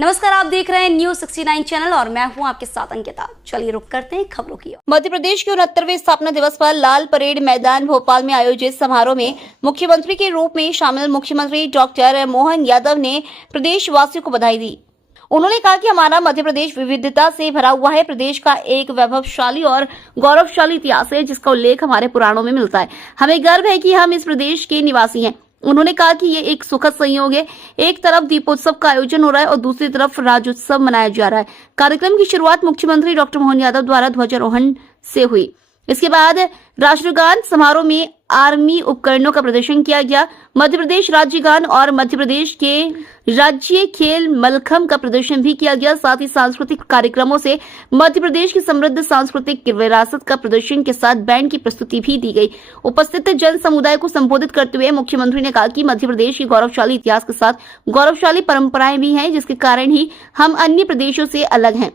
नमस्कार, आप देख रहे हैं न्यूज 69 चैनल और मैं हूं आपके साथ अंकिता। चलिए रुक करते हैं खबरों की ओर। मध्य प्रदेश के 69वें स्थापना दिवस पर लाल परेड मैदान भोपाल में आयोजित समारोह में मुख्यमंत्री के रूप में शामिल मुख्यमंत्री डॉक्टर मोहन यादव ने प्रदेशवासियों को बधाई दी। उन्होंने कहा कि हमारा मध्य प्रदेश विविधता से भरा हुआ है। प्रदेश का एक वैभवशाली और गौरवशाली इतिहास है जिसका उल्लेख हमारे पुराणों में मिलता है। हमें गर्व है कि हम इस प्रदेश के निवासी हैं। उन्होंने कहा कि ये एक सुखद संयोग है। एक तरफ दीपोत्सव का आयोजन हो रहा है और दूसरी तरफ राज्योत्सव मनाया जा रहा है। कार्यक्रम की शुरुआत मुख्यमंत्री डॉक्टर मोहन यादव द्वारा ध्वजारोहण से हुई। इसके बाद राष्ट्रगान समारोह में आर्मी उपकरणों का प्रदर्शन किया गया। मध्य प्रदेश राज्य गान और मध्य प्रदेश के राज्य खेल मलखम का प्रदर्शन भी किया गया। साथ ही सांस्कृतिक कार्यक्रमों से मध्य प्रदेश की समृद्ध सांस्कृतिक विरासत का प्रदर्शन के साथ बैंड की प्रस्तुति भी दी गई। उपस्थित जन समुदाय को संबोधित करते हुए मुख्यमंत्री ने कहा कि मध्य प्रदेश की गौरवशाली इतिहास के साथ गौरवशाली परंपराएं भी हैं, जिसके कारण ही हम अन्य प्रदेशों से अलग हैं।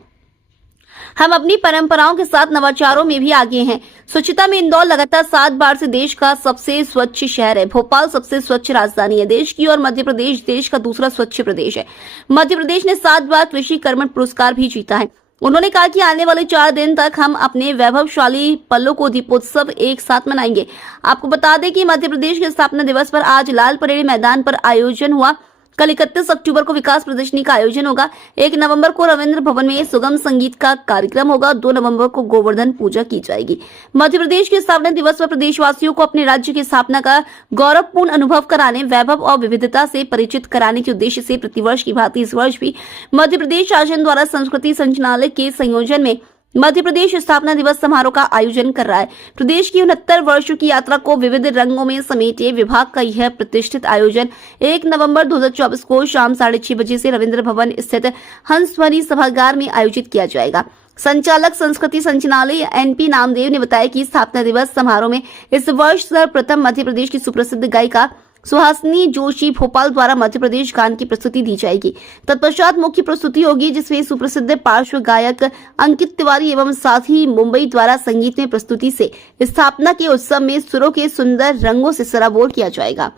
हम अपनी परंपराओं के साथ नवाचारों में भी आगे हैं। स्वच्छता में इंदौर लगातार 7 बार से देश का सबसे स्वच्छ शहर है। भोपाल सबसे स्वच्छ राजधानी है देश की और मध्य प्रदेश देश का दूसरा स्वच्छ प्रदेश है। मध्य प्रदेश ने 7 बार कृषि कर्मठ पुरस्कार भी जीता है। उन्होंने कहा कि आने वाले 4 दिन तक हम अपने वैभवशाली पलों को दीपोत्सव एक साथ मनाएंगे। आपको बता दें कि मध्य प्रदेश के स्थापना दिवस पर आज लाल परेड मैदान पर आयोजन हुआ। कल 31 अक्टूबर को विकास प्रदर्शनी का आयोजन होगा। 1 नवंबर को रविंद्र भवन में सुगम संगीत का कार्यक्रम होगा। 2 नवंबर को गोवर्धन पूजा की जाएगी। मध्य प्रदेश के स्थापना दिवस पर प्रदेशवासियों को अपने राज्य की स्थापना का गौरवपूर्ण अनुभव कराने, वैभव और विविधता से परिचित कराने के उद्देश्य से प्रतिवर्ष की भांति इस वर्ष भी मध्य प्रदेश शासन द्वारा संस्कृति संचालनालय के संयोजन में मध्य प्रदेश स्थापना दिवस समारोह का आयोजन कर रहा है। प्रदेश की 69 वर्षों की यात्रा को विविध रंगों में समेटे विभाग का यह प्रतिष्ठित आयोजन 1 नवंबर 2024 को शाम 6:30 बजे से रविंद्र भवन स्थित हंसध्वनि सभागार में आयोजित किया जाएगा। संचालक संस्कृति संचालनालय NP नामदेव ने बताया कि स्थापना दिवस समारोह में इस वर्ष सर्वप्रथम मध्य प्रदेश की सुप्रसिद्ध गायिका सुहासिनी जोशी भोपाल द्वारा मध्य प्रदेश गान की प्रस्तुति दी जाएगी। तत्पश्चात मुख्य प्रस्तुति होगी जिसमें सुप्रसिद्ध पार्श्व गायक अंकित तिवारी एवं साथ ही मुंबई द्वारा संगीत में प्रस्तुति से स्थापना के उत्सव में सुरों के सुंदर रंगों से सराबोर किया जाएगा।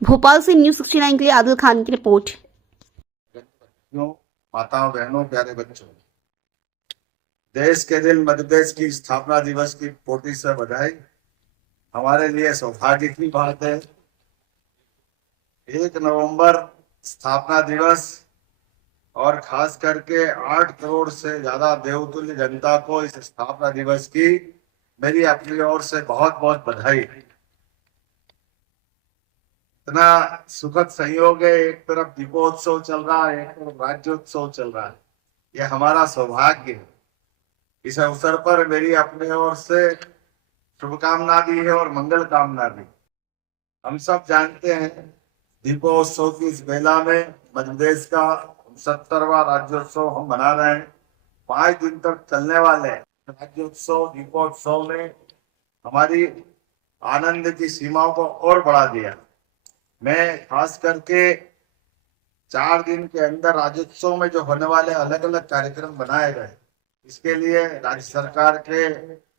भोपाल से न्यूज 69 के लिए आदिल खान की रिपोर्ट। माताओं, बहनों, प्यारे बच्चों, देश के दिन मध्य प्रदेश की स्थापना दिवस की कोटि से बधाई। हमारे लिए सौभाग्य की बात है 1 नवंबर स्थापना दिवस और खास करके 8 करोड़ से ज्यादा देवतुल्य जनता को इस स्थापना दिवस की मेरी अपनी ओर से बहुत बहुत बधाई। इतना सुखद संयोग है, एक तरफ दीपोत्सव चल रहा है, एक तरफ राज्योत्सव चल रहा है। यह हमारा सौभाग्य है। इस अवसर पर मेरी अपनी ओर से शुभकामना भी है और मंगल कामना भी। हम सब जानते हैं दीपोत्सव की इस मेला में मध्य प्रदेश का 69वां राज्योत्सव हम मना रहे हैं। 5 दिन तक चलने वाले राज्योत्सव दीपोत्सव ने हमारी आनंद की सीमाओं को और बढ़ा दिया। मैं खास करके 4 दिन के अंदर राज्योत्सव में जो होने वाले अलग अलग कार्यक्रम बनाए गए, इसके लिए राज्य सरकार के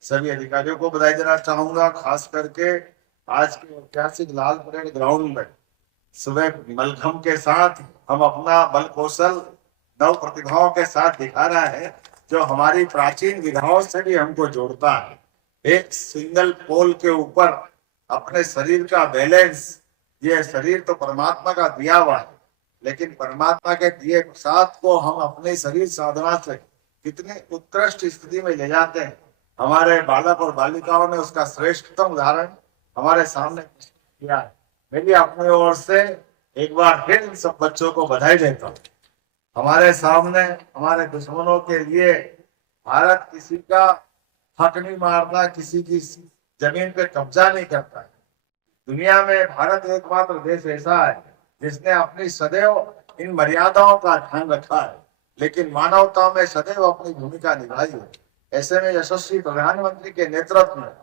सभी अधिकारियों को बधाई देना चाहूंगा। खास करके आज के ऐतिहासिक लाल परेड ग्राउंड में सुबह मलखम के साथ हम अपना बल कौशल नव प्रतिभाओं के साथ दिखा रहा है, जो हमारी प्राचीन विधाओं से भी हमको जोड़ता है। एक सिंगल पोल के ऊपर अपने शरीर का बैलेंस, ये शरीर तो परमात्मा का दिया हुआ है, लेकिन परमात्मा के दिए प्रसाद को हम अपने शरीर साधना से कितने उत्कृष्ट स्थिति में ले जाते हैं। हमारे बालक और बालिकाओं ने उसका श्रेष्ठतम उदाहरण हमारे सामने किया है। मेरी अपनी ओर से एक बार फिर इन सब बच्चों को बधाई देता हूँ। हमारे सामने हमारे दुश्मनों के लिए भारत किसी का हक नहीं मारता, किसी की जमीन पे कब्जा नहीं करता है। दुनिया में भारत एकमात्र देश ऐसा है जिसने अपनी सदैव इन मर्यादाओं का ध्यान रखा है, लेकिन मानवता में सदैव अपनी भूमिका निभाई है। ऐसे में यशस्वी प्रधानमंत्री के नेतृत्व में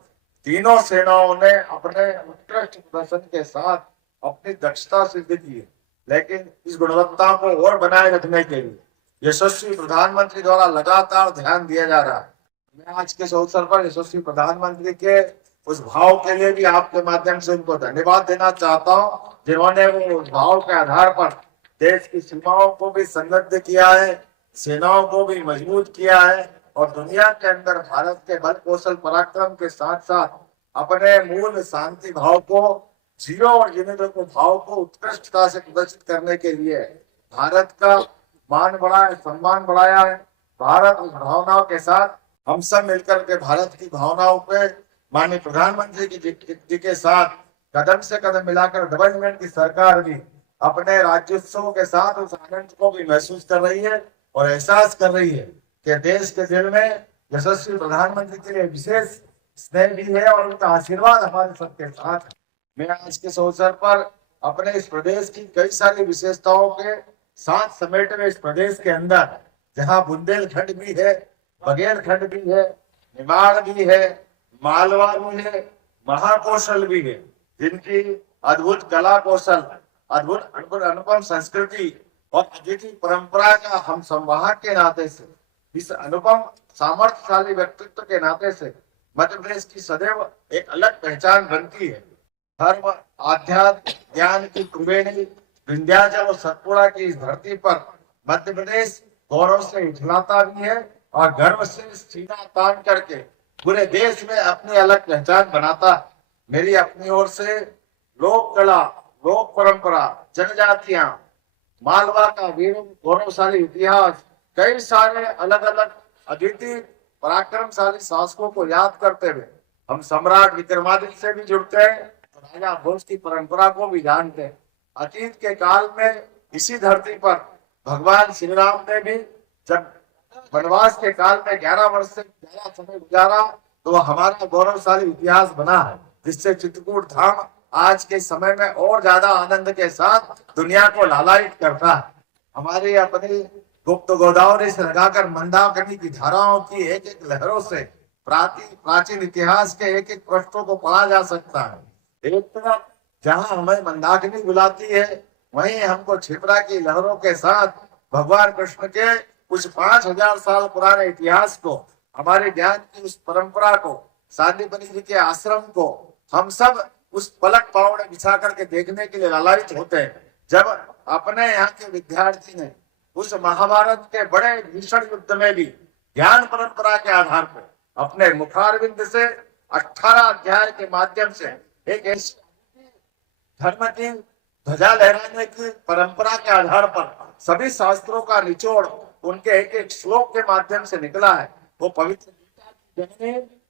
तीनों सेनाओं ने अपने उत्कृष्ट प्रदर्शन के साथ अपनी दक्षता सिद्ध की है, लेकिन इस गुणवत्ता को और बनाए रखने के लिए यशस्वी प्रधानमंत्री द्वारा लगातार ध्यान दिया जा रहा है। मैं आज के अवसर पर यशस्वी प्रधानमंत्री के उस भाव के लिए भी आपके माध्यम से उनको धन्यवाद देना चाहता हूँ, जिन्होंने वो उस भाव के आधार पर देश की सीमाओं को भी संगठित किया है, सेनाओं को भी मजबूत किया है और दुनिया के अंदर भारत के बल कौशल पराक्रम के साथ साथ अपने मूल शांति भाव को, जियो और जीने दो को भाव को उत्कृष्टता से प्रदर्शित करने के लिए भारत का मान बढ़ाया है, सम्मान बढ़ाया है। भारत उस भावनाओं के साथ हम सब मिलकर के भारत की भावनाओं पे माननीय प्रधानमंत्री जी के साथ कदम से कदम मिलाकर डेवलपमेंट की सरकार भी अपने राज्योत्सव के साथ उस आनंद को भी महसूस कर रही है और एहसास कर रही है कि देश के दिल में यशस्वी प्रधानमंत्री के लिए विशेष स्नेह भी है और उनका आशीर्वाद हमारे सबके साथ है। मैं आज के इस अवसर पर अपने इस प्रदेश की कई सारी विशेषताओं के साथ समेटे हुए इस प्रदेश के अंदर जहाँ बुंदेलखंड भी है, बघेलखंड भी है, निमाड़ भी है, मालवा भी है, महाकौशल भी है, जिनकी अद्भुत कला कौशल, अद्भुत अनुपम संस्कृति और अद्वितीय परंपरा का हम संवाहक के नाते से, इस अनुपम सामर्थ्यशाली व्यक्तित्व के नाते से मध्य प्रदेश की सदैव एक अलग पहचान बनती है। धर्म, आध्यात्म, ज्ञान की त्रिवेणी विंध्याचल और सतपुड़ा की इस धरती पर मध्य प्रदेश गौरव से उछलाता भी है और गर्व से सीना तान करके पूरे देश में अपनी अलग पहचान बनाता है। मेरी अपनी ओर से लोक कला, लोक परंपरा, जनजातियां, मालवा का वीर गौरवशाली इतिहास, कई सारे अलग अलग अद्वितीय पराक्रमशाली शासकों को याद करते हुए हम सम्राट विक्रमादित्य से भी जुड़ते हैं और राजा भोज की परंपरा को भी जानते हैं। अतीत के काल में इसी धरती पर भगवान श्री राम ने भी जब वनवास के काल में 11 वर्ष से ज्यादा समय गुजारा तो हमारा गौरवशाली इतिहास बना है, जिससे चित्रकूट धाम आज के समय में और ज्यादा आनंद के साथ दुनिया को लालायित करता है। हमारी अपनी गुप्त गोदावरी से लगाकर मंदाकिनी की धाराओं की एक एक लहरों से प्राचीन इतिहास के एक एक पृष्ठों को पढ़ा जा सकता है। एक तरफ जहाँ हमें मंदाकिनी बुलाती है, वहीं हमको क्षिप्रा की लहरों के साथ भगवान कृष्ण के कुछ 5000 साल पुराने इतिहास को, हमारे ज्ञान की उस परंपरा को, सांदीपनि जी के आश्रम को हम सब उस पलक पावड़े बिछा करके देखने के लिए लालायित होते हैं। जब अपने यहाँ के विद्यार्थी ने उस महाभारत के बड़े भीषण युद्ध में भी ज्ञान परंपरा के आधार पर अपने मुखारविंद से 18 अध्याय के माध्यम से एक ऐसी धर्म की ध्वजा लहराने की परंपरा के आधार पर सभी शास्त्रों का निचोड़ उनके एक एक श्लोक के माध्यम से निकला है। वो पवित्र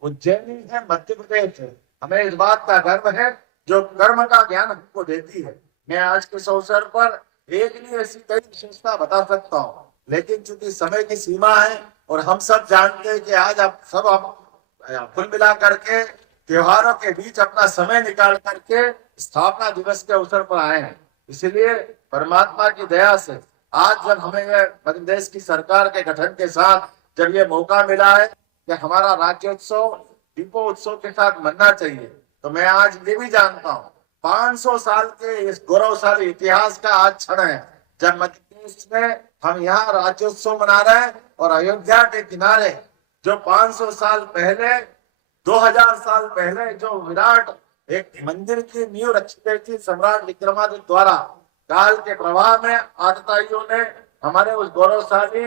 उज्जैनी है, मध्य प्रदेश है। हमें इस बात का गर्व है जो कर्म का ज्ञान हमको देती है। मैं आज के इस अवसर पर एक नहीं ऐसी कई विशेषता बता सकता हूँ, लेकिन चूंकि समय की सीमा है और हम सब जानते हैं कि आज आप सब हम कुल मिला करके त्योहारों के बीच अपना समय निकाल करके स्थापना दिवस के अवसर पर आए हैं, इसलिए परमात्मा की दया से आज जब हमें मध्य प्रदेश की सरकार के गठन के साथ जब ये मौका मिला है कि हमारा राज्योत्सव दीपोत्सव के साथ मनना चाहिए, तो मैं आज ये भी जानता हूँ 500 साल के इस गौरवशाली इतिहास का आज क्षण है जब मध्य प्रदेश में हम यहाँ राज्योत्सव मना रहे हैं और अयोध्या के किनारे जो 500 साल पहले, 2000 साल पहले जो विराट एक मंदिर की नींव रखी गई थी सम्राट विक्रमादित्य द्वारा, काल के प्रवाह में आतताइयों ने हमारे उस गौरवशाली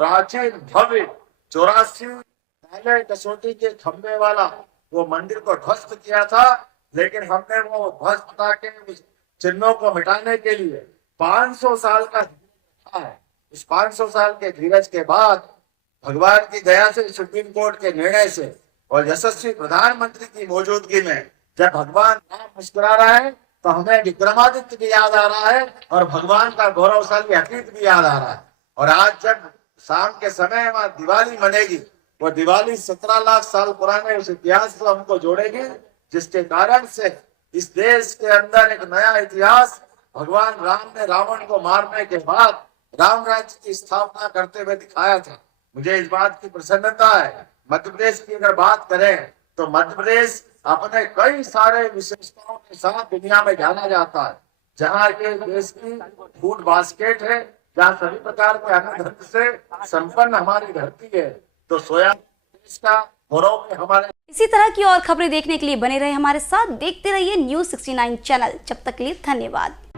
प्राचीन भव्य 84 पहले कसौटी के खंभे वाला वो मंदिर को ध्वस्त किया था, लेकिन हमने वो ध्वस्तता के चिन्हों को मिटाने के लिए 500 साल का है। इस 500 साल के धीरज के बाद भगवान की दया से, सुप्रीम कोर्ट के निर्णय से और यशस्वी प्रधानमंत्री की मौजूदगी में जब भगवान राम मुस्कुरा रहा है तो हमें विक्रमादित्य भी याद आ रहा है और भगवान का गौरवशाली अतीत भी याद आ रहा है। और आज जब शाम के समय वहां दिवाली मनेगी, वो दिवाली 17 लाख साल पुराने उस इतिहास को हमको जोड़ेगी, जिसके कारण से इस देश के अंदर एक नया इतिहास भगवान राम ने रावण को मारने के बाद राम राज्य की स्थापना करते हुए दिखाया था। मुझे इस बात की प्रसन्नता है। मध्य प्रदेश की अगर बात करें तो मध्य प्रदेश अपने कई सारे विशेषताओं के साथ दुनिया में जाना जाता है, जहाँ के देश की फूड बास्केट है, जहाँ सभी प्रकार के अन्न धन से संपन्न हमारी धरती है, तो सोया देश का गौरव में हमारे। इसी तरह की और खबरें देखने के लिए बने रहे हमारे साथ, देखते रहिए News 69 चैनल। जब तक के लिए धन्यवाद।